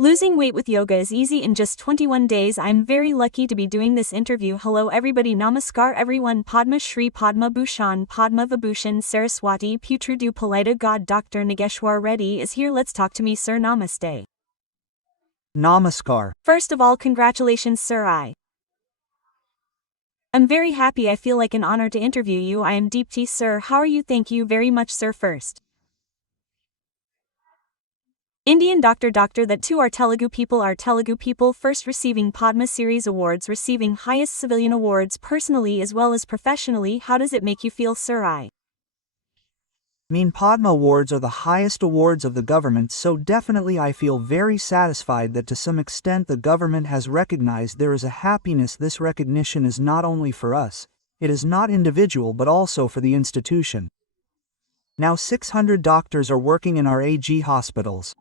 Losing weight with yoga is easy in just 21 days. I'm very lucky to be doing this interview. Hello everybody, namaskar everyone. Padma Shri Padma Bhushan Padma Vibhushan Saraswati Putrudu Palita God Dr. Nageshwar Reddy is here. Let's talk to me, sir. Namaste. Namaskar. First of all, congratulations, sir. I'm very happy. I feel like an honor to interview you. I am Deepti, sir. How are you? Thank you very much, sir. First, Indian doctor that too are Telugu people first receiving Padma Series awards, receiving highest civilian awards personally as well as professionally. How does it make you feel, sir? Padma awards are the highest awards of the government, so definitely I feel very satisfied that to some extent the government has recognized there is a happiness. This recognition is not only for us, it is not individual but also for the institution. Now 600 doctors are working in our AG hospitals.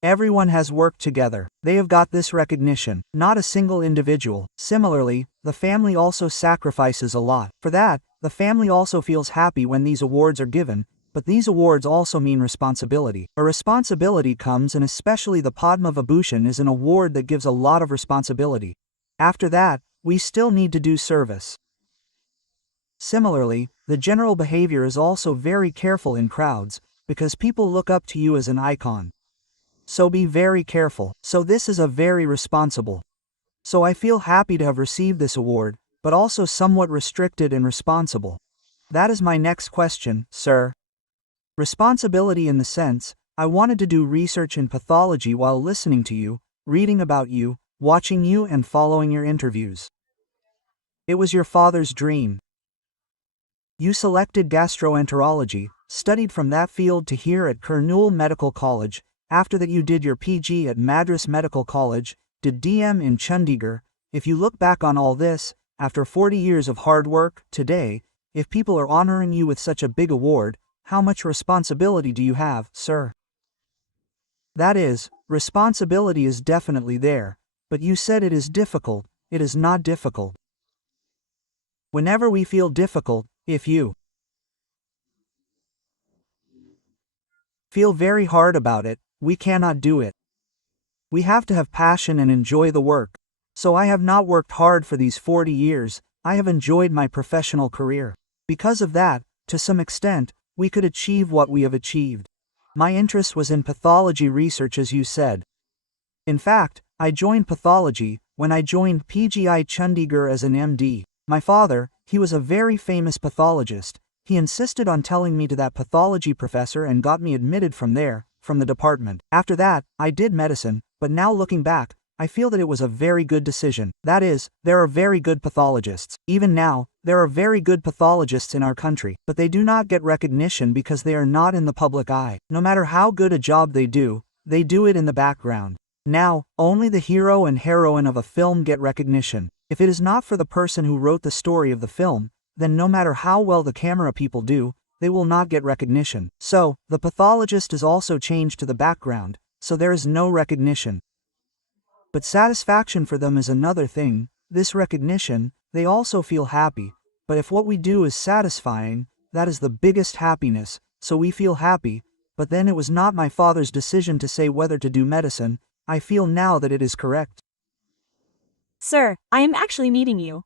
Everyone has worked together. They have got this recognition, not a single individual. Similarly, the family also sacrifices a lot. For that, the family also feels happy when these awards are given, but these awards also mean responsibility. A responsibility comes, and especially the Padma Vibhushan is an award that gives a lot of responsibility. After that, we still need to do service. Similarly, the general behavior is also very careful in crowds, because people look up to you as an icon. So be very careful. So this is a very responsible. So I feel happy to have received this award, but also somewhat restricted and responsible. That is my next question, sir. Responsibility in the sense, I wanted to do research in pathology while listening to you, reading about you, watching you and following your interviews. It was your father's dream. You selected gastroenterology, studied from that field to here at Kurnool Medical College. After that you did your PG at Madras Medical College, did DM in Chandigarh. If you look back on all this, after 40 years of hard work, today, if people are honoring you with such a big award, how much responsibility do you have, sir? That is, responsibility is definitely there, but you said it is difficult. It is not difficult. Whenever we feel difficult, if you feel very hard about it, we cannot do it. We have to have passion and enjoy the work. So I have not worked hard for these 40 years, I have enjoyed my professional career. Because of that, to some extent, we could achieve what we have achieved. My interest was in pathology research, as you said. In fact, I joined pathology when I joined PGI Chandigarh as an MD. My father, he was a very famous pathologist. He insisted on telling me to that pathology professor and got me admitted from there, from the department. After that, I did medicine, but now looking back, I feel that it was a very good decision. That is, there are very good pathologists. Even now, there are very good pathologists in our country, but they do not get recognition because they are not in the public eye. No matter how good a job they do it in the background. Now, only the hero and heroine of a film get recognition. If it is not for the person who wrote the story of the film, then no matter how well the camera people do, they will not get recognition. So, the pathologist is also changed to the background, so there is no recognition. But satisfaction for them is another thing. This recognition, they also feel happy, but if what we do is satisfying, that is the biggest happiness, so we feel happy, but then it was not my father's decision to say whether to do medicine. I feel now that it is correct. Sir, I am actually meeting you.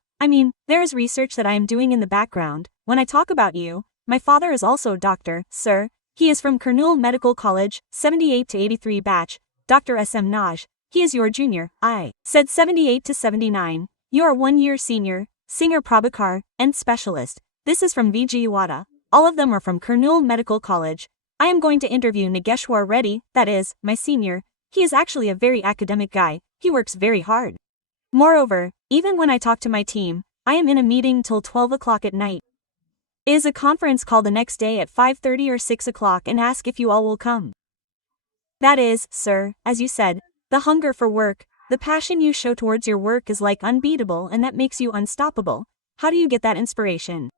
There is research that I am doing in the background. When I talk about you, my father is also a doctor, sir. He is from Kurnool Medical College, 78 to 83 batch, Dr. S.M. Naj. He is your junior. I said 78 to 79. You are 1 year senior, singer Prabhakar, and specialist. This is from Vijayawada. All of them are from Kurnool Medical College. I am going to interview Nageshwar Reddy, that is, my senior. He is actually a very academic guy. He works very hard. Moreover, even when I talk to my team, I am in a meeting till 12 o'clock at night. It is a conference call the next day at 5:30 or 6 o'clock and ask if you all will come. That is, sir, as you said, the hunger for work, the passion you show towards your work is like unbeatable and that makes you unstoppable. How do you get that inspiration?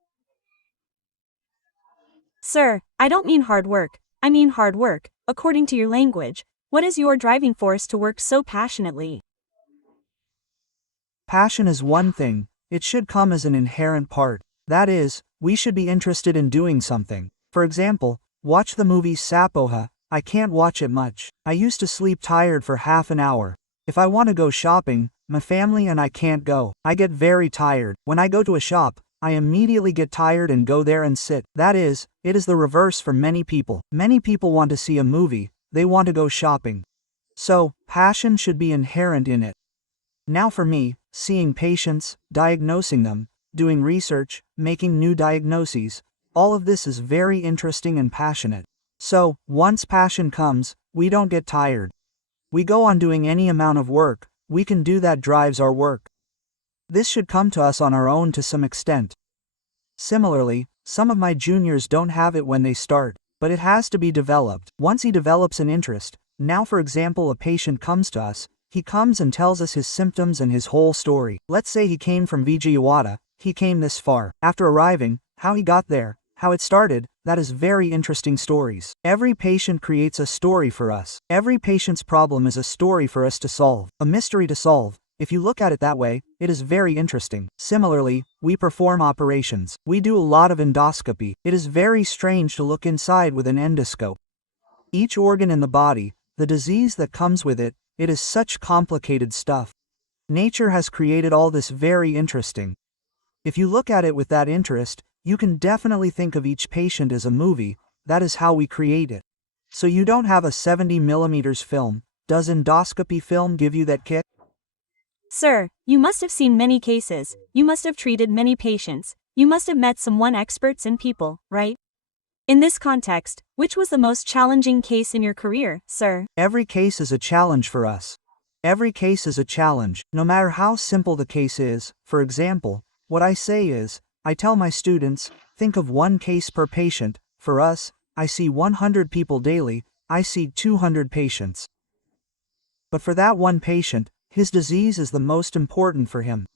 Sir, I don't mean hard work, I mean hard work, according to your language. What is your driving force to work so passionately? Passion is one thing, it should come as an inherent part. That is, we should be interested in doing something. For example, watch the movie Sapoha. I can't watch it much. I used to sleep tired for half an hour. If I want to go shopping, my family and I can't go. I get very tired. When I go to a shop, I immediately get tired and go there and sit. That is, it is the reverse for many people. Many people want to see a movie, they want to go shopping. So, passion should be inherent in it. Now for me, seeing patients, diagnosing them, doing research, making new diagnoses, all of this is very interesting and passionate. So, once passion comes, we don't get tired. We go on doing any amount of work, we can do that drives our work. This should come to us on our own to some extent. Similarly, some of my juniors don't have it when they start, but it has to be developed. Once he develops an interest, now for example a patient comes to us, he comes and tells us his symptoms and his whole story. Let's say he came from Vijayawada, he came this far. After arriving, how he got there, how it started, that is very interesting stories. Every patient creates a story for us. Every patient's problem is a story for us to solve, a mystery to solve. If you look at it that way, it is very interesting. Similarly, we perform operations. We do a lot of endoscopy. It is very strange to look inside with an endoscope. Each organ in the body, the disease that comes with it, it is such complicated stuff. Nature has created all this very interesting. If you look at it with that interest, you can definitely think of each patient as a movie. That is how we create it. So you don't have a 70mm film. Does endoscopy film give you that kick? Sir, you must have seen many cases, you must have treated many patients, you must have met some experts in people, right? In this context, which was the most challenging case in your career, sir? Every case is a challenge for us. Every case is a challenge, no matter how simple the case is. For example, what I say is, I tell my students, think of one case per patient. For us, I see 100 people daily, I see 200 patients. But for that one patient, his disease is the most important for him.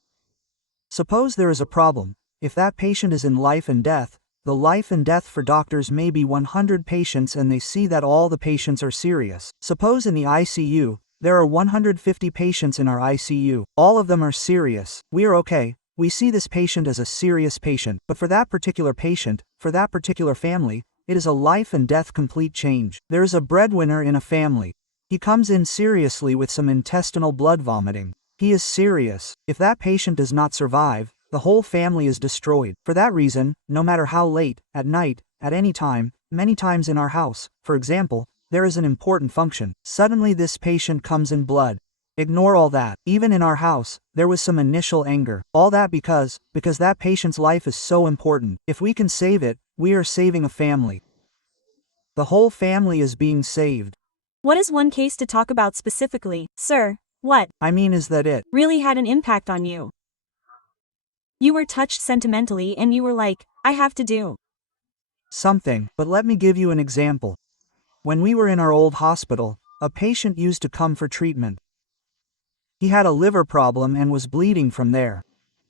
Suppose there is a problem. If that patient is in life and death, the life and death for doctors may be 100 patients and they see that all the patients are serious. Suppose in the ICU, there are 150 patients in our ICU. All of them are serious. We are okay. We see this patient as a serious patient. But for that particular patient, for that particular family, it is a life and death complete change. There is a breadwinner in a family. He comes in seriously with some intestinal blood vomiting. He is serious. If that patient does not survive, the whole family is destroyed. For that reason, no matter how late, at night, at any time, many times in our house, for example, there is an important function. Suddenly this patient comes in blood. Ignore all that. Even in our house, there was some initial anger. All that because that patient's life is so important. If we can save it, we are saving a family. The whole family is being saved. What is one case to talk about specifically, sir? What I mean is that it really had an impact on you? You were touched sentimentally and you were like, I have to do something, but let me give you an example. When we were in our old hospital, a patient used to come for treatment. He had a liver problem and was bleeding from there.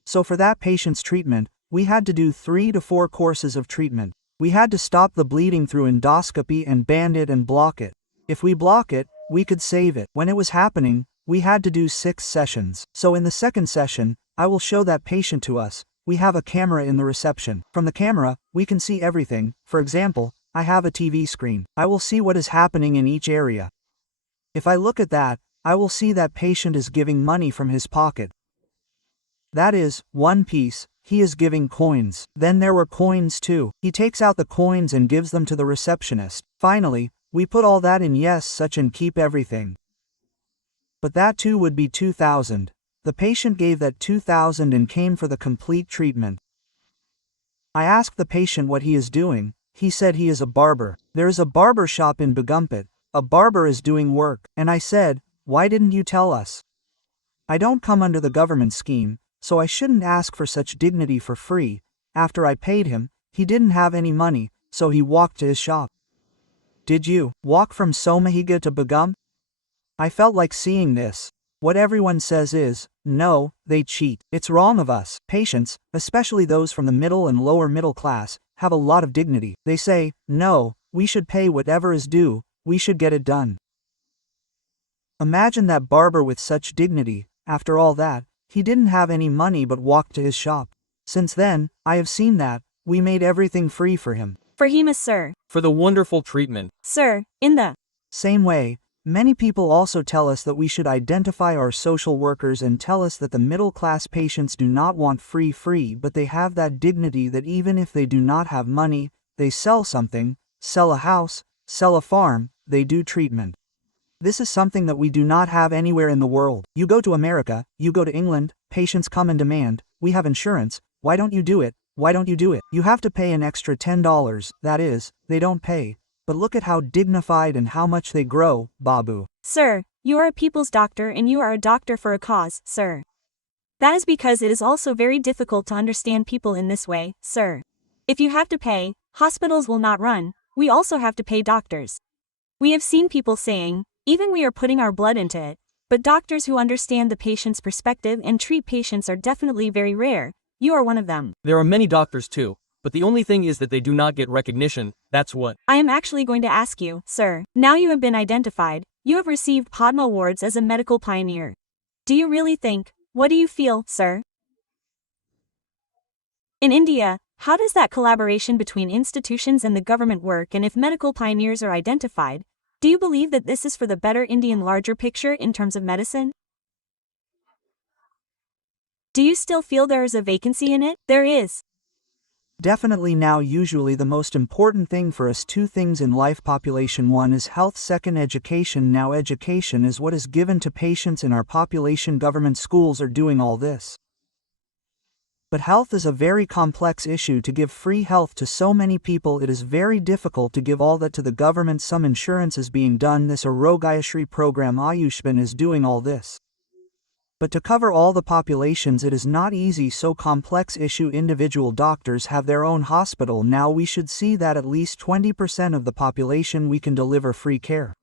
So for that patient's treatment, we had to do 3 to 4 courses of treatment. We had to stop the bleeding through endoscopy and band it and block it. If we block it, we could save it. When it was happening, we had to do 6 sessions. So in the second session, I will show that patient to us. We have a camera in the reception. From the camera, we can see everything. For example, I have a TV screen. I will see what is happening in each area. If I look at that, I will see that patient is giving money from his pocket. That is, one piece, he is giving coins. Then there were coins too. He takes out the coins and gives them to the receptionist. Finally, we put all that in yes such and keep everything. But that too would be 2,000. The patient gave that 2,000 and came for the complete treatment. I asked the patient what he is doing. He said he is a barber. There is a barber shop in Begumpet. A barber is doing work. And I said, why didn't you tell us? I don't come under the government scheme, so I shouldn't ask for such dignity for free. After I paid him, he didn't have any money, so he walked to his shop. Did you walk from Somahiga to Begum? I felt like seeing this. What everyone says is, no, they cheat. It's wrong of us. Patients, especially those from the middle and lower middle class, have a lot of dignity. They say, no, we should pay whatever is due, we should get it done. Imagine that barber with such dignity. After all that, he didn't have any money but walked to his shop. Since then, I have seen that, we made everything free for him. For Hema, sir. For the wonderful treatment. Sir, in the Same way, many people also tell us that we should identify our social workers and tell us that the middle-class patients do not want free, but they have that dignity that even if they do not have money, they sell something, sell a house, sell a farm, they do treatment. This is something that we do not have anywhere in the world. You go to America, you go to England, patients come and demand, we have insurance, why don't you do it, why don't you do it? You have to pay an extra $10, that is, they don't pay. But look at how dignified and how much they grow, Babu. Sir, you are a people's doctor and you are a doctor for a cause, sir. That is because it is also very difficult to understand people in this way, sir. If you have to pay, hospitals will not run, we also have to pay doctors. We have seen people saying, even we are putting our blood into it, but doctors who understand the patient's perspective and treat patients are definitely very rare. You are one of them. There are many doctors too, but the only thing is that they do not get recognition, that's what. I am actually going to ask you, sir. Now you have been identified, you have received Padma Awards as a medical pioneer. Do you really think, what do you feel, sir? In India, how does that collaboration between institutions and the government work, and if medical pioneers are identified, do you believe that this is for the better Indian larger picture in terms of medicine? Do you still feel there is a vacancy in it? There is. Definitely now usually the most important thing for us two things in life population one is health second education now education is what is given to patients in our population government schools are doing all this. But health is a very complex issue to give free health to so many people it is very difficult to give all that to the government some insurance is being done this Arogayashri program Ayushman is doing all this. But to cover all the populations it is not easy so complex issue individual doctors have their own hospital now we should see that at least 20% of the population we can deliver free care.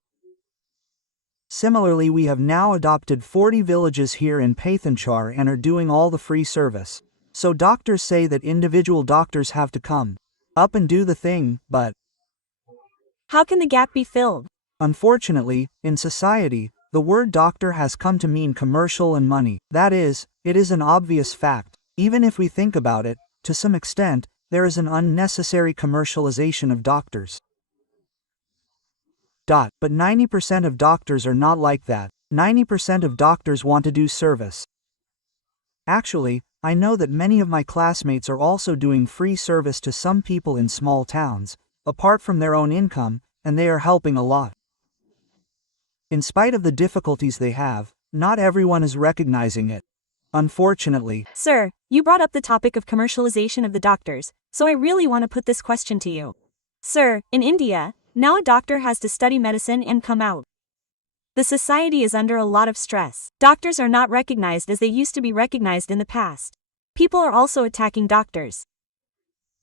Similarly we have now adopted 40 villages here in Pathanchar and are doing all the free service. So doctors say that individual doctors have to come up and do the thing, but how can the gap be filled? Unfortunately, in society, the word doctor has come to mean commercial and money. That is, it is an obvious fact. Even if we think about it, to some extent, there is an unnecessary commercialization of doctors. But 90% of doctors are not like that. 90% of doctors want to do service. Actually, I know that many of my classmates are also doing free service to some people in small towns, apart from their own income, and they are helping a lot. In spite of the difficulties they have, not everyone is recognizing it. Unfortunately. Sir, you brought up the topic of commercialization of the doctors, so I really want to put this question to you. Sir, in India, now a doctor has to study medicine and come out. The society is under a lot of stress. Doctors are not recognized as they used to be recognized in the past. People are also attacking doctors.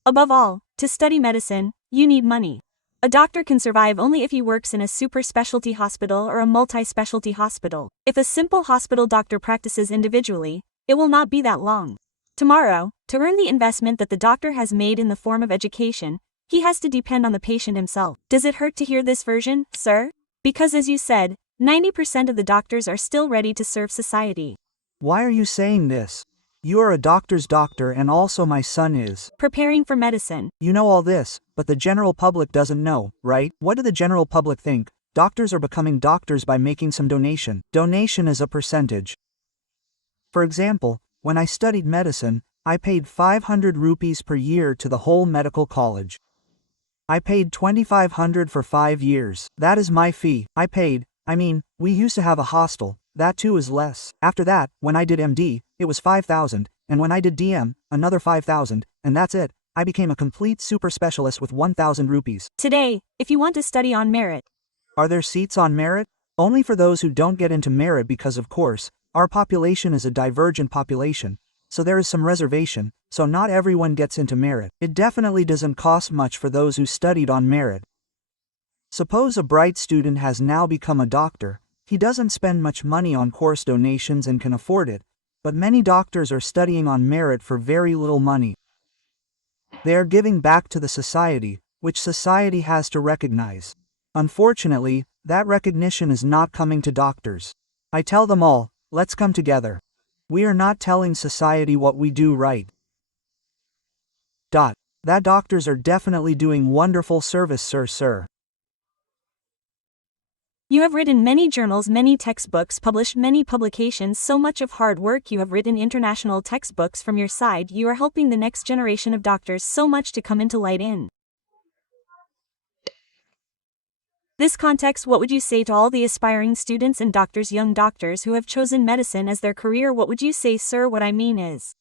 Above all, to study medicine, you need money. A doctor can survive only if he works in a super specialty hospital or a multi-specialty hospital. If a simple hospital doctor practices individually, it will not be that long. Tomorrow, to earn the investment that the doctor has made in the form of education, he has to depend on the patient himself. Does it hurt to hear this version, sir? Because as you said, 90% of the doctors are still ready to serve society. Why are you saying this? You are a doctor's doctor and also my son is preparing for medicine. You know all this, but the general public doesn't know, right? What do the general public think? Doctors are becoming doctors by making some donation. Donation is a percentage. For example, when I studied medicine, I paid 500 rupees per year to the whole medical college. I paid 2,500 for 5 years. That is my fee. We used to have a hostel, that too is less. After that, when I did MD, it was 5,000, and when I did DM, another 5,000, and that's it. I became a complete super specialist with 1,000 rupees. Today, if you want to study on merit. Are there seats on merit? Only for those who don't get into merit because of course, our population is a divergent population, so there is some reservation, so not everyone gets into merit. It definitely doesn't cost much for those who studied on merit. Suppose a bright student has now become a doctor, he doesn't spend much money on course donations and can afford it, but many doctors are studying on merit for very little money. They are giving back to the society, which society has to recognize. Unfortunately, that recognition is not coming to doctors. I tell them all, let's come together. We are not telling society what we do right. That doctors are definitely doing wonderful service, sir. You have written many journals, many textbooks, published many publications, so much of hard work. You have written international textbooks from your side. You are helping the next generation of doctors so much to come into light in this context. What would you say to all the aspiring students and doctors, young doctors who have chosen medicine as their career? What would you say, sir? What I mean is,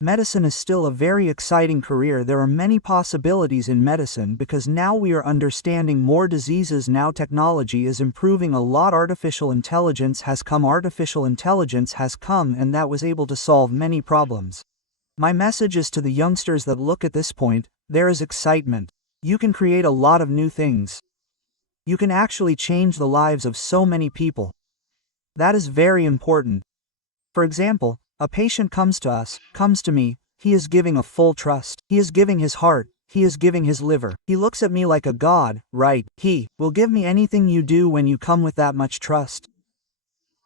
medicine is still a very exciting career. There are many possibilities in medicine because now we are understanding more diseases. Now technology is improving a lot. Artificial intelligence has come and that was able to solve many problems. My message is to the youngsters that look at this point, there is excitement. You can create a lot of new things. You can actually change the lives of so many people. That is very important. For example, a patient comes to me, he is giving a full trust. He is giving his heart, he is giving his liver. He looks at me like a god, right? He will give me anything you do when you come with that much trust.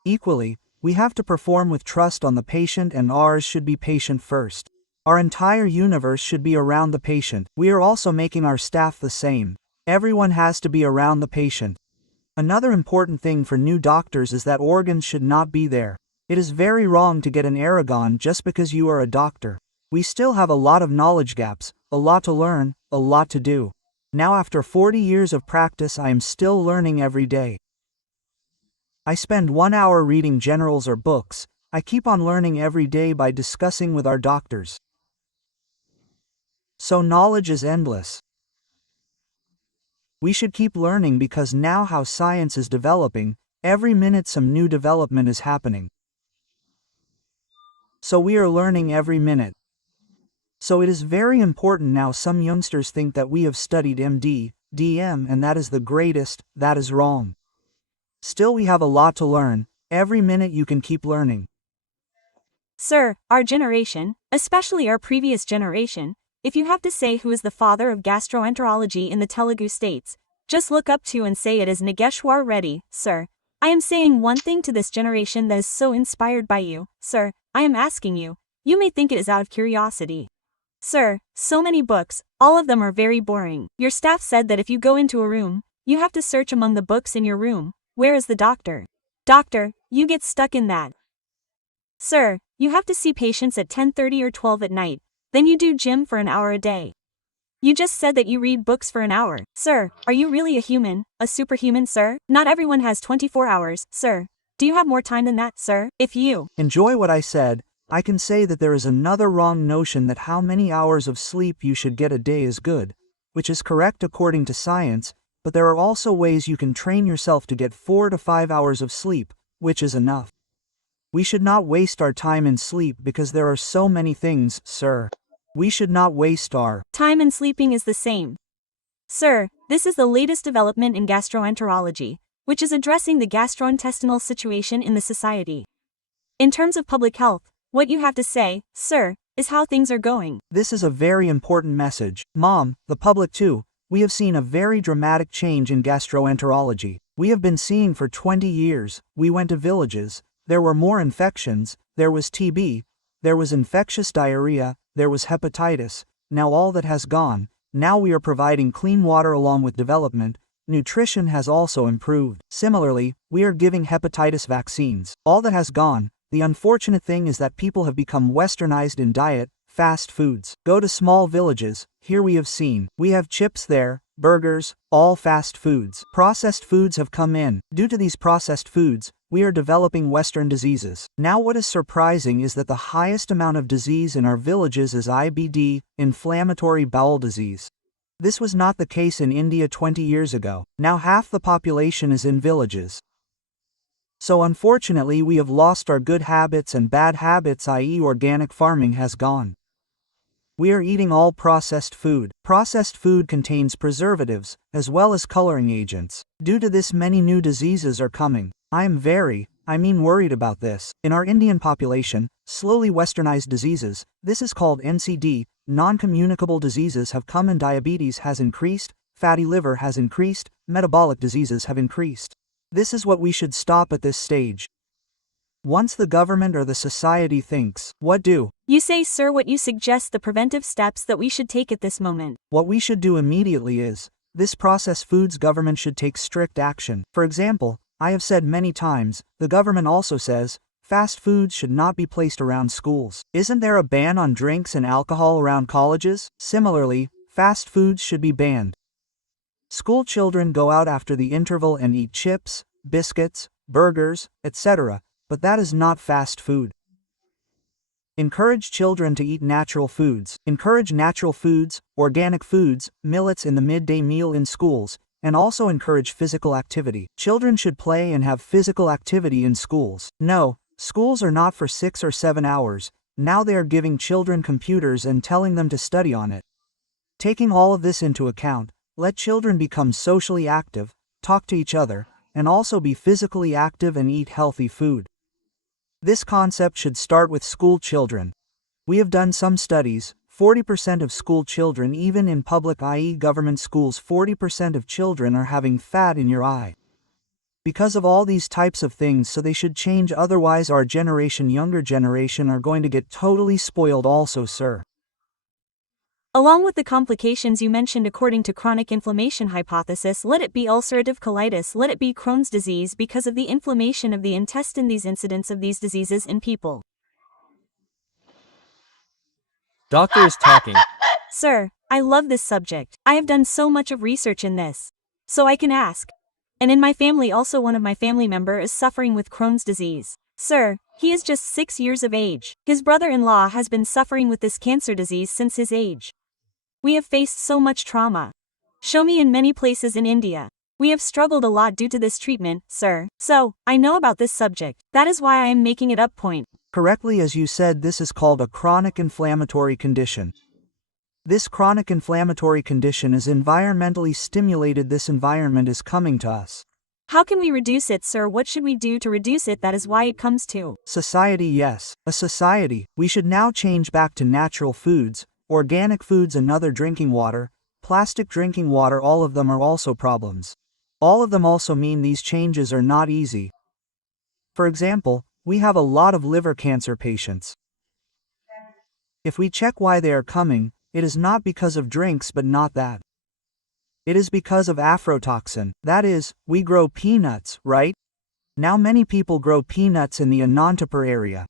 Equally, we have to perform with trust on the patient, and ours should be patient first. Our entire universe should be around the patient. We are also making our staff the same. Everyone has to be around the patient. Another important thing for new doctors is that organs should not be there. It is very wrong to get an Aragon just because you are a doctor. We still have a lot of knowledge gaps, a lot to learn, a lot to do. Now after 40 years of practice, I am still learning every day. I spend 1 hour reading journals or books. I keep on learning every day by discussing with our doctors. So knowledge is endless. We should keep learning because now how science is developing, every minute some new development is happening. So we are learning every minute. So it is very important now. Some youngsters think that we have studied MD, DM, and that is the greatest. That is wrong. Still we have a lot to learn. Every minute you can keep learning. sir, our generation, especially our previous generation, if you have to say who is the father of gastroenterology in the Telugu states, just look up to and say it is Nageshwar Reddy, sir. I am saying one thing to this generation that is so inspired by you, sir. I am asking you. You may think it is out of curiosity. Sir, so many books, all of them are very boring. Your staff said that if you go into a room, you have to search among the books in your room. Where is the doctor? Doctor, you get stuck in that. Sir, you have to see patients at 10:30 or 12 at night. Then you do gym for an hour a day. You just said that you read books for an hour. Sir, are you really a human, a superhuman, sir? Not everyone has 24 hours, sir. Do you have more time than that, sir? If you enjoy what I said, I can say that there is another wrong notion that how many hours of sleep you should get a day is good, which is correct according to science, but there are also ways you can train yourself to get 4 to 5 hours of sleep, which is enough. We should not waste our time in sleep because there are so many things, sir. We should not waste our time in sleeping is the same. Sir, this is the latest development in gastroenterology, which is addressing the gastrointestinal situation in the society. In terms of public health, what you have to say, sir, is how things are going. This is a very important message. Mom, the public too, we have seen a very dramatic change in gastroenterology. We have been seeing for 20 years, we went to villages, there were more infections, there was TB, there was infectious diarrhea, there was hepatitis. Now all that has gone. Now we are providing clean water along with development. Nutrition has also improved. Similarly, we are giving hepatitis vaccines. All that has gone. The unfortunate thing is that people have become westernized in diet, fast foods. Go to small villages, here we have seen. We have chips there, burgers, all fast foods. Processed foods have come in. Due to these processed foods, we are developing Western diseases. Now what is surprising is that the highest amount of disease in our villages is IBD, inflammatory bowel disease. This was not the case in India 20 years ago. Now half the population is in villages. So unfortunately we have lost our good habits and bad habits, i.e. organic farming has gone. We are eating all processed food. Processed food contains preservatives, as well as coloring agents. Due to this many new diseases are coming. I am worried about this. In our Indian population, slowly westernized diseases, this is called NCD, non-communicable diseases have come and diabetes has increased, fatty liver has increased, metabolic diseases have increased. This is what we should stop at this stage. Once the government or the society thinks, what do? You say, sir, what you suggest the preventive steps that we should take at this moment. What we should do immediately is, this processed foods government should take strict action. For example, I have said many times, the government also says, fast foods should not be placed around schools. Isn't there a ban on drinks and alcohol around colleges? Similarly, fast foods should be banned. School children go out after the interval and eat chips, biscuits, burgers, etc., but that is not fast food. Encourage children to eat natural foods. Encourage natural foods, organic foods, millets in the midday meal in schools, and also encourage physical activity. Children should play and have physical activity in schools. No, schools are not for 6 or 7 hours. Now they are giving children computers and telling them to study on it. Taking all of this into account, let children become socially active, talk to each other, and also be physically active and eat healthy food. This concept should start with school children. We have done some studies, 40% of school children, even in public i.e. government schools, 40% of children are having fat in your eye. Because of all these types of things, so they should change, otherwise our generation, younger generation, are going to get totally spoiled also, sir. Along with the complications you mentioned according to chronic inflammation hypothesis, let it be ulcerative colitis, let it be Crohn's disease because of the inflammation of the intestine, these incidents of these diseases in people. Doctor is talking. Sir, I love this subject. I have done so much of research in this. So I can ask. And in my family also one of my family member is suffering with Crohn's disease. Sir, he is just 6 years of age. His brother-in-law has been suffering with this cancer disease since his age. We have faced so much trauma. Show me in many places in India. We have struggled a lot due to this treatment, sir. So, I know about this subject. That is why I am making it up point. Correctly, as you said, this is called a chronic inflammatory condition. This chronic inflammatory condition is environmentally stimulated. This environment is coming to us. How can we reduce it, sir? What should we do to reduce it? That is why it comes to Society, yes, a society. We should now change back to natural foods, organic foods, another drinking water, plastic drinking water. All of them are also problems. All of them also mean these changes are not easy. For example, we have a lot of liver cancer patients. If we check why they are coming, it is not because of drinks, but not that. It is because of aflatoxin. That is, we grow peanuts, right? Now many people grow peanuts in the Anantapur area.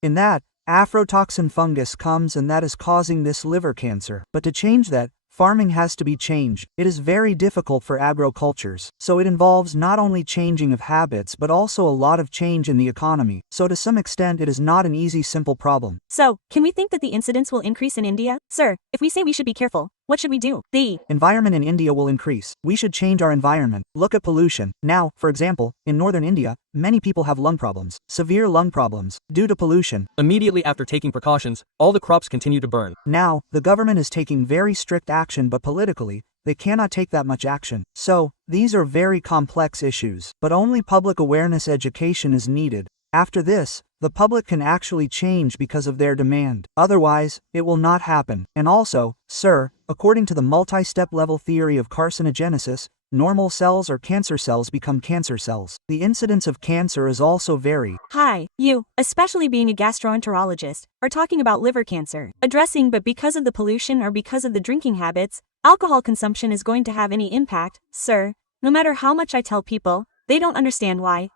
In that, aflatoxin fungus comes and that is causing this liver cancer. But to change that, farming has to be changed. It is very difficult for agricultures, so it involves not only changing of habits but also a lot of change in the economy. So to some extent it is not an easy, simple problem. So, can we think that the incidence will increase in India? Sir, if we say we should be careful, what should we do? The environment in India will increase. We should change our environment. Look at pollution. Now, for example, in northern India, many people have lung problems, severe lung problems, due to pollution. Immediately after taking precautions, all the crops continue to burn. Now, the government is taking very strict action, but politically, they cannot take that much action. So, these are very complex issues, but only public awareness education is needed. After this, the public can actually change because of their demand. Otherwise, it will not happen. And also, sir, according to the multi-step level theory of carcinogenesis, normal cells or cancer cells become cancer cells. The incidence of cancer is also very Hi, you, especially being a gastroenterologist, are talking about liver cancer. Addressing, but because of the pollution or because of the drinking habits, alcohol consumption is going to have any impact, sir. No matter how much I tell people, they don't understand why.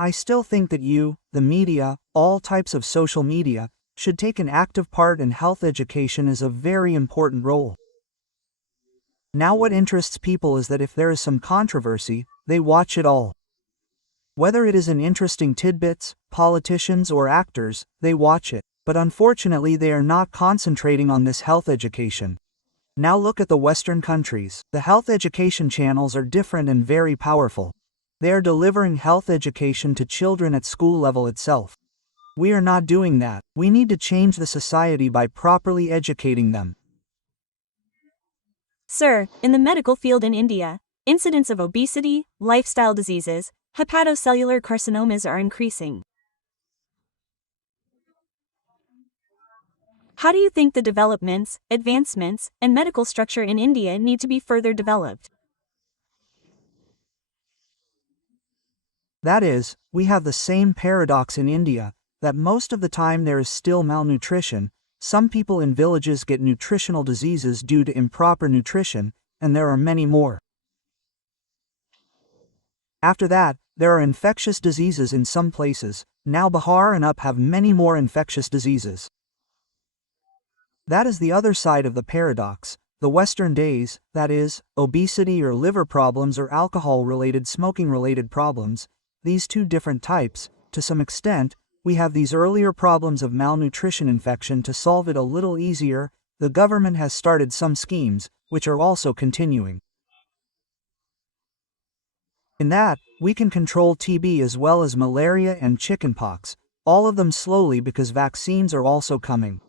I still think that you, the media, all types of social media, should take an active part in health education is a very important role. Now what interests people is that if there is some controversy, they watch it all. Whether it is in interesting tidbits, politicians or actors, they watch it. But unfortunately they are not concentrating on this health education. Now look at the Western countries. The health education channels are different and very powerful. They are delivering health education to children at school level itself. We are not doing that. We need to change the society by properly educating them. Sir, in the medical field in India, incidence of obesity, lifestyle diseases, hepatocellular carcinomas are increasing. How do you think the developments, advancements, and medical structure in India need to be further developed? That is, we have the same paradox in India. that most of the time there is still malnutrition. Some people in villages get nutritional diseases due to improper nutrition, and there are many more. After that, there are infectious diseases in some places. Now Bihar and up have many more infectious diseases. That is the other side of the paradox. The Western days, that is, obesity or liver problems or alcohol-related smoking-related problems, these two different types, to some extent, we have these earlier problems of malnutrition infection. To solve it a little easier, the government has started some schemes, which are also continuing. In that, we can control TB as well as malaria and chickenpox, all of them slowly because vaccines are also coming.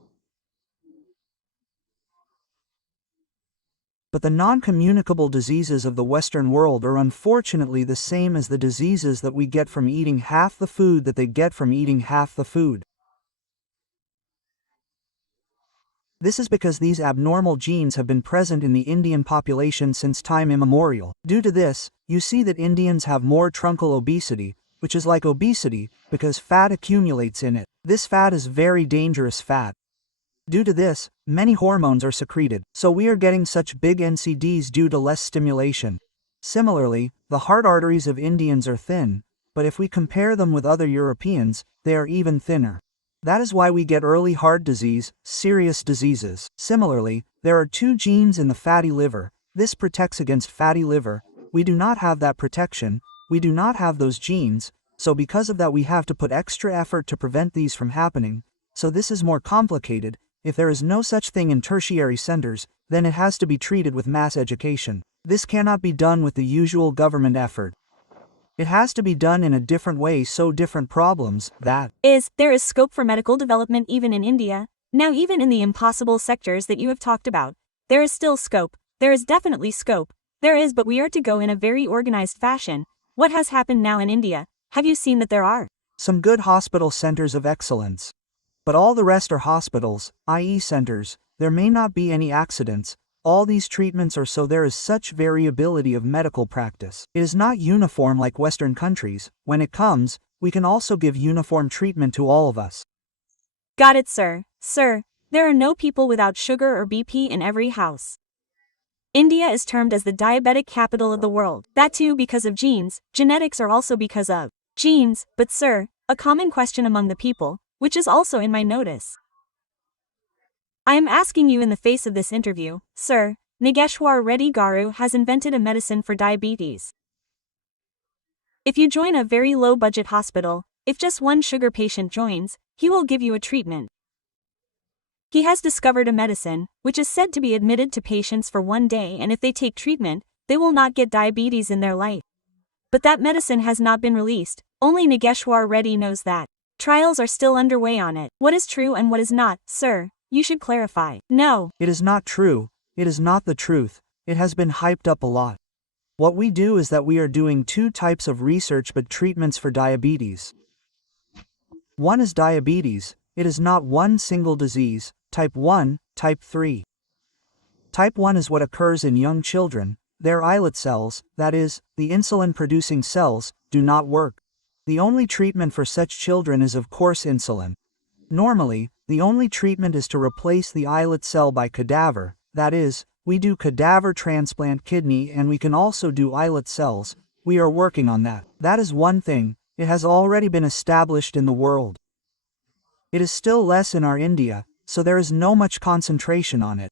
But the non-communicable diseases of the Western world are unfortunately the same as the diseases that we get from eating half the food that they get from eating half the food. This is because these abnormal genes have been present in the Indian population since time immemorial. Due to this, you see that Indians have more truncal obesity, which is like obesity, because fat accumulates in it. This fat is very dangerous fat. Due to this, many hormones are secreted, so we are getting such big NCDs due to less stimulation. Similarly, the heart arteries of Indians are thin, but if we compare them with other Europeans, they are even thinner. That is why we get early heart disease, serious diseases. Similarly, there are two genes in the fatty liver. This protects against fatty liver. We do not have that protection, we do not have those genes, so because of that we have to put extra effort to prevent these from happening. So this is more complicated. If there is no such thing in tertiary centers, then it has to be treated with mass education. This cannot be done with the usual government effort. It has to be done in a different way, so different problems, there is scope for medical development even in India. Now even in the impossible sectors that you have talked about, there is still scope, there is definitely scope, there is, but we are to go in a very organized fashion. What has happened now in India? Have you seen that there are some good hospital centers of excellence? But all the rest are hospitals, i.e. centers. There may not be any accidents. All these treatments are so there is such variability of medical practice. It is not uniform like Western countries. When it comes, we can also give uniform treatment to all of us. Got it, sir. Sir, there are no people without sugar or BP in every house. India is termed as the diabetic capital of the world. That too because of genes. Genetics are also because of genes. But sir, a common question among the people, which is also in my notice. I am asking you in the face of this interview, sir, Nageshwar Reddy Garu has invented a medicine for diabetes. If you join a very low-budget hospital, if just one sugar patient joins, he will give you a treatment. He has discovered a medicine, which is said to be admitted to patients for 1 day, and if they take treatment, they will not get diabetes in their life. But that medicine has not been released, only Nageshwar Reddy knows that. Trials are still underway on it. What is true and what is not, sir? You should clarify. No. It is not true. It is not the truth. It has been hyped up a lot. What we do is that we are doing two types of research but treatments for diabetes. One is diabetes. It is not one single disease, type 1, type 3. Type 1 is what occurs in young children. Their islet cells, that is, the insulin-producing cells, do not work. The only treatment for such children is of course insulin. Normally, the only treatment is to replace the islet cell by cadaver, that is, we do cadaver transplant kidney and we can also do islet cells. We are working on that. That is one thing, it has already been established in the world. It is still less in our India, so there is no much concentration on it.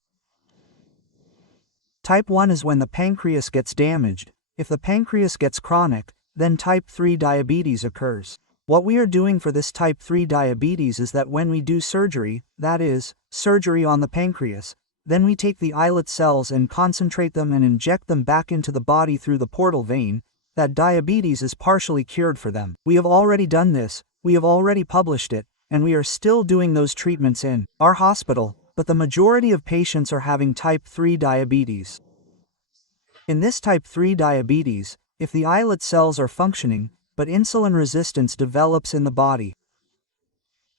Type 1 is when the pancreas gets damaged. If the pancreas gets chronic, then type 3 diabetes occurs. What we are doing for this type 3 diabetes is that when we do surgery, that is, surgery on the pancreas, then we take the islet cells and concentrate them and inject them back into the body through the portal vein, that diabetes is partially cured for them. We have already done this, we have already published it, and we are still doing those treatments in our hospital, but the majority of patients are having type 3 diabetes. In this type 3 diabetes, if the islet cells are functioning, but insulin resistance develops in the body.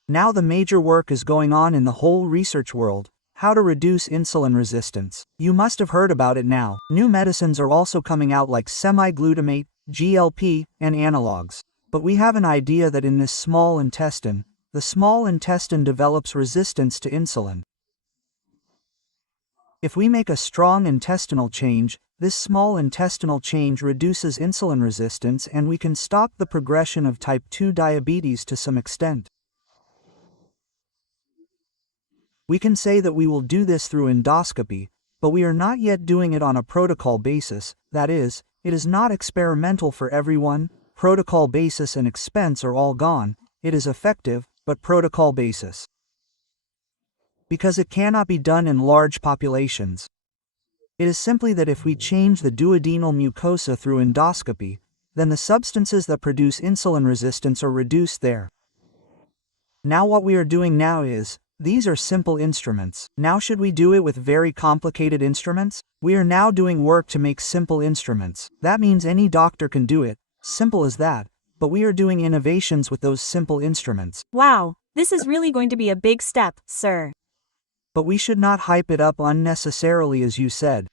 Now the major work is going on in the whole research world, how to reduce insulin resistance. You must have heard about it now. New medicines are also coming out like semi-glutamate, GLP, and analogs. But we have an idea that in this small intestine, the small intestine develops resistance to insulin. If we make a strong intestinal change, this small intestinal change reduces insulin resistance and we can stop the progression of type 2 diabetes to some extent. We can say that we will do this through endoscopy, but we are not yet doing it on a protocol basis, that is, it is not experimental for everyone, protocol basis and expense are all gone, it is effective, but protocol basis. Because it cannot be done in large populations. It is simply that if we change the duodenal mucosa through endoscopy, then the substances that produce insulin resistance are reduced there. Now what we are doing now is, these are simple instruments. Now should we do it with very complicated instruments? We are now doing work to make simple instruments. That means any doctor can do it, simple as that, but we are doing innovations with those simple instruments. Wow, this is really going to be a big step, sir. But we should not hype it up unnecessarily as you said.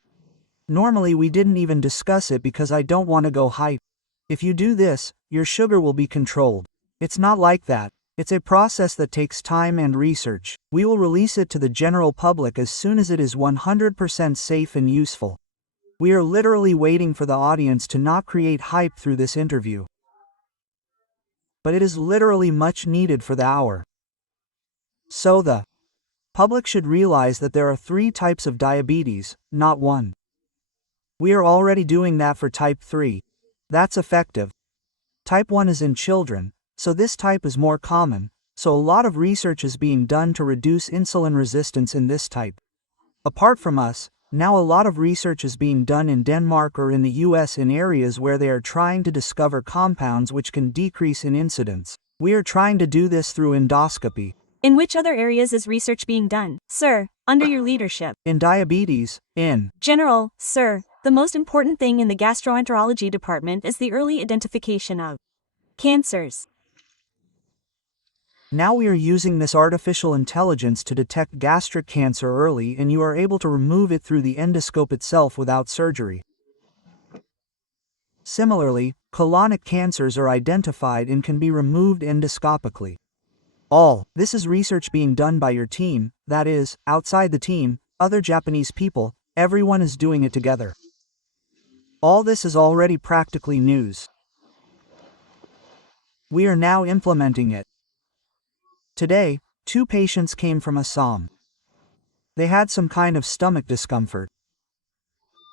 Normally we didn't even discuss it because I don't want to go hype. If you do this, your sugar will be controlled. It's not like that. It's a process that takes time and research. We will release it to the general public as soon as it is 100% safe and useful. We are literally waiting for the audience to not create hype through this interview. But it is literally much needed for the hour. So the public should realize that there are 3 types of diabetes, not 1. We are already doing that for type 3. That's effective. Type 1 is in children, so this type is more common, so a lot of research is being done to reduce insulin resistance in this type. Apart from us, now a lot of research is being done in Denmark or in the US in areas where they are trying to discover compounds which can decrease in incidence. We are trying to do this through endoscopy. In which other areas is research being done, sir, under your leadership? In diabetes, in general, sir, the most important thing in the gastroenterology department is the early identification of cancers. Now we are using this artificial intelligence to detect gastric cancer early and you are able to remove it through the endoscope itself without surgery. Similarly, colonic cancers are identified and can be removed endoscopically. All this is research being done by your team, that is, outside the team, other Japanese people, everyone is doing it together. All this is already practically news. We are now implementing it. Today, 2 patients came from Assam. They had some kind of stomach discomfort.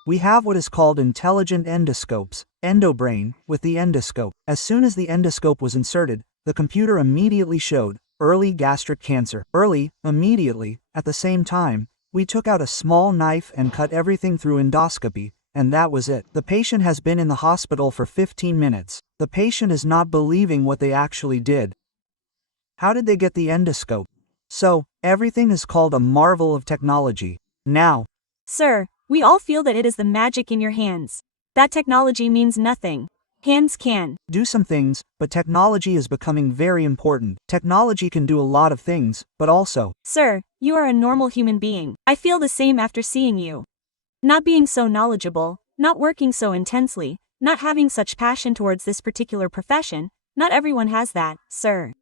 We have what is called intelligent endoscopes, endobrain, with the endoscope. As soon as the endoscope was inserted, the computer immediately showed early gastric cancer. Early, immediately, at the same time, we took out a small knife and cut everything through endoscopy, and that was it. The patient has been in the hospital for 15 minutes. The patient is not believing what they actually did. How did they get the endoscope? So, everything is called a marvel of technology. Now, sir, we all feel that it is the magic in your hands. That technology means nothing. Hands can do some things, but technology is becoming very important. Technology can do a lot of things, but also, sir, you are a normal human being. I feel the same after seeing you. Not being so knowledgeable, not working so intensely, not having such passion towards this particular profession, not everyone has that, sir.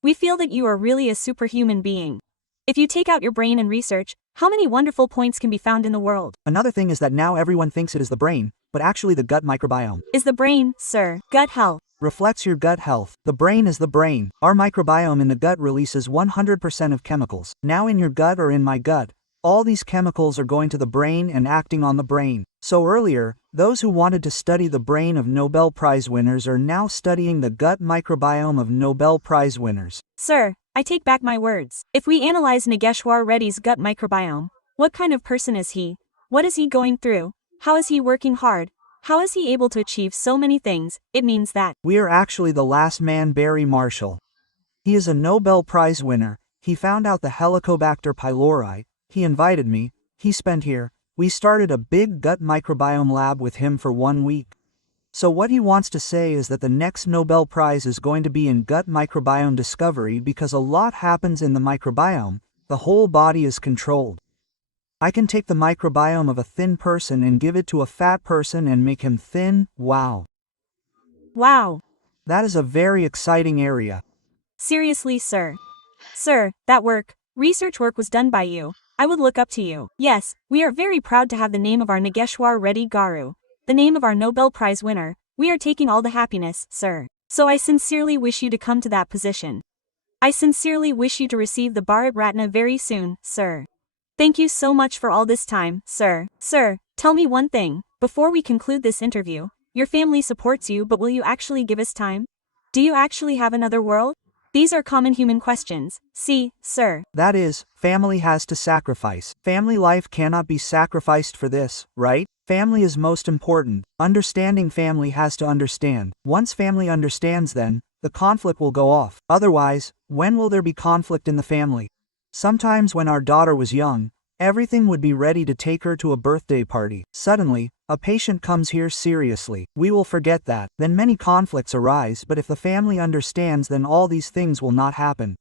We feel that you are really a superhuman being. If you take out your brain and research, how many wonderful points can be found in the world? Another thing is that now everyone thinks it is the brain, but actually the gut microbiome. Is the brain, sir, gut health? Reflects your gut health. The brain is the brain. Our microbiome in the gut releases 100% of chemicals. Now in your gut or in my gut, all these chemicals are going to the brain and acting on the brain. So earlier, those who wanted to study the brain of Nobel Prize winners are now studying the gut microbiome of Nobel Prize winners. Sir, I take back my words. If we analyze Nageshwar Reddy's gut microbiome, what kind of person is he? What is he going through? How is he working hard? How is he able to achieve so many things? It means that we are actually the last man, Barry Marshall. He is a Nobel Prize winner. He found out the Helicobacter pylori. He invited me. He spent here. We started a big gut microbiome lab with him for 1 week. So what he wants to say is that the next Nobel Prize is going to be in gut microbiome discovery because a lot happens in the microbiome. The whole body is controlled. I can take the microbiome of a thin person and give it to a fat person and make him thin. Wow. Wow. That is a very exciting area. Seriously, sir. Sir, that research work was done by you. I would look up to you. Yes, we are very proud to have the name of our Nageshwar Reddy Garu, the name of our Nobel Prize winner. We are taking all the happiness, sir. So I sincerely wish you to come to that position. I sincerely wish you to receive the Bharat Ratna very soon, sir. Thank you so much for all this time, sir. Sir, tell me one thing, before we conclude this interview. Your family supports you, but will you actually give us time? Do you actually have another world? These are common human questions. See, sir. That is, family has to sacrifice. Family life cannot be sacrificed for this, right? Family is most important. Understanding family has to understand. Once family understands, then the conflict will go off. Otherwise, when will there be conflict in the family? Sometimes when our daughter was young, everything would be ready to take her to a birthday party. Suddenly, a patient comes here seriously. We will forget that. Then many conflicts arise, but if the family understands, then all these things will not happen.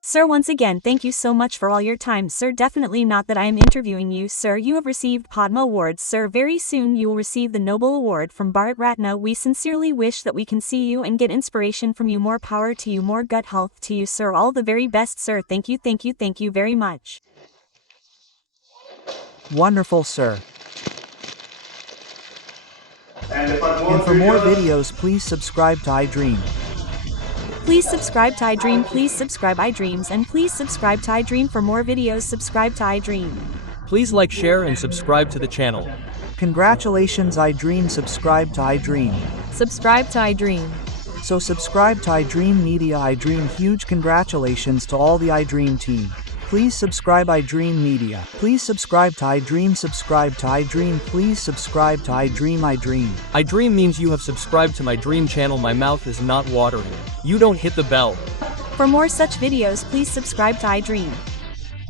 Sir, once again, thank you so much for all your time, sir. Definitely not that I am interviewing you, sir. You have received Padma Awards, sir. Very soon you will receive the Nobel Award from Bharat Ratna. We sincerely wish that we can see you and get inspiration from you. More power to you, more gut health to you, sir. All the very best, sir. Thank you very much. Wonderful, sir. And for more videos, please subscribe to iDream. Please subscribe to iDream, please subscribe iDreams, and please subscribe to iDream for more videos. Subscribe to iDream. Please like, share, and subscribe to the channel. Congratulations iDream, subscribe to iDream. Subscribe to iDream. So subscribe to iDream Media. iDream, huge congratulations to all the iDream team. Please subscribe iDream Media. Please subscribe to iDream. Subscribe to iDream. Please subscribe to iDream. iDream. iDream means you have subscribed to my dream channel. My mouth is not watering. You don't hit the bell. For more such videos, please subscribe to iDream.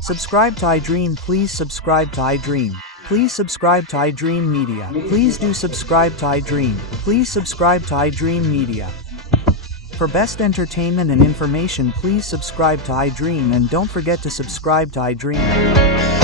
Subscribe to iDream. Please subscribe to iDream. Please subscribe to iDream Media. Please do subscribe to iDream. Please subscribe to iDream Media. For best entertainment and information, please subscribe to iDream, and don't forget to subscribe to iDream.